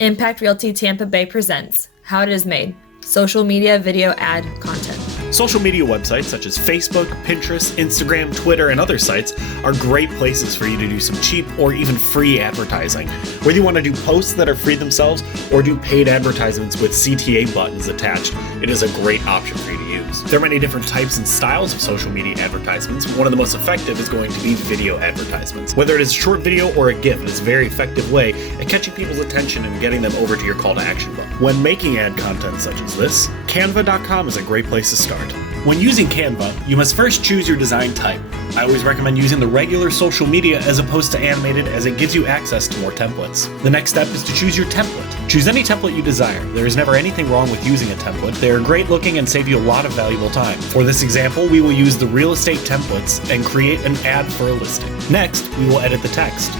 Impact Realty Tampa Bay presents How It Is Made, Social Media Video Ad Content. Social media websites such as Facebook, Pinterest, Instagram, Twitter, and other sites are great places for you to do some cheap or even free advertising. Whether you want to do posts that are free themselves or do paid advertisements with CTA buttons attached, it is a great option for you to use. There are many different types and styles of social media advertisements. One of the most effective is going to be video advertisements. Whether it is a short video or a GIF, it is a very effective way at catching people's attention and getting them over to your call to action button. When making ad content such as this, Canva.com is a great place to start. When using Canva, you must first choose your design type. I always recommend using the regular social media as opposed to animated, as it gives you access to more templates. The next step is to choose your template. Choose any template you desire. There is never anything wrong with using a template. They are great looking and save you a lot of valuable time. For this example, we will use the real estate templates and create an ad for a listing. Next, we will edit the text.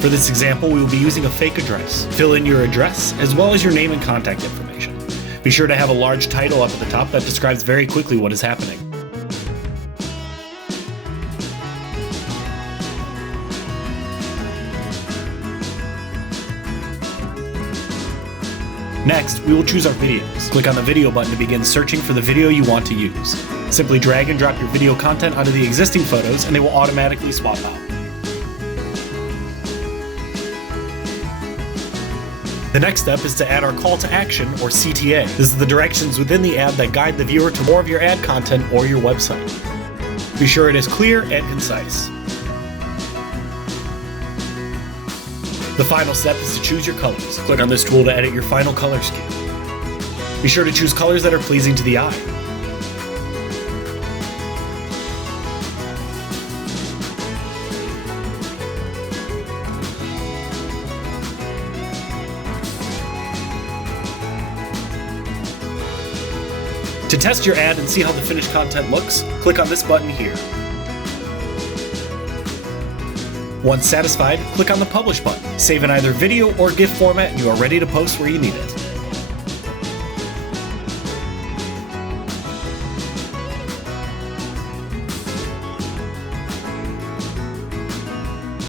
For this example, we will be using a fake address. Fill in your address as well as your name and contact information. Be sure to have a large title up at the top that describes very quickly what is happening. Next, we will choose our videos. Click on the video button to begin searching for the video you want to use. Simply drag and drop your video content onto the existing photos and they will automatically swap out. The next step is to add our call to action, or CTA. This is the directions within the ad that guide the viewer to more of your ad content or your website. Be sure it is clear and concise. The final step is to choose your colors. Click on this tool to edit your final color scheme. Be sure to choose colors that are pleasing to the eye. To test your ad and see how the finished content looks, click on this button here. Once satisfied, click on the Publish button. Save in either video or GIF format and you are ready to post where you need it.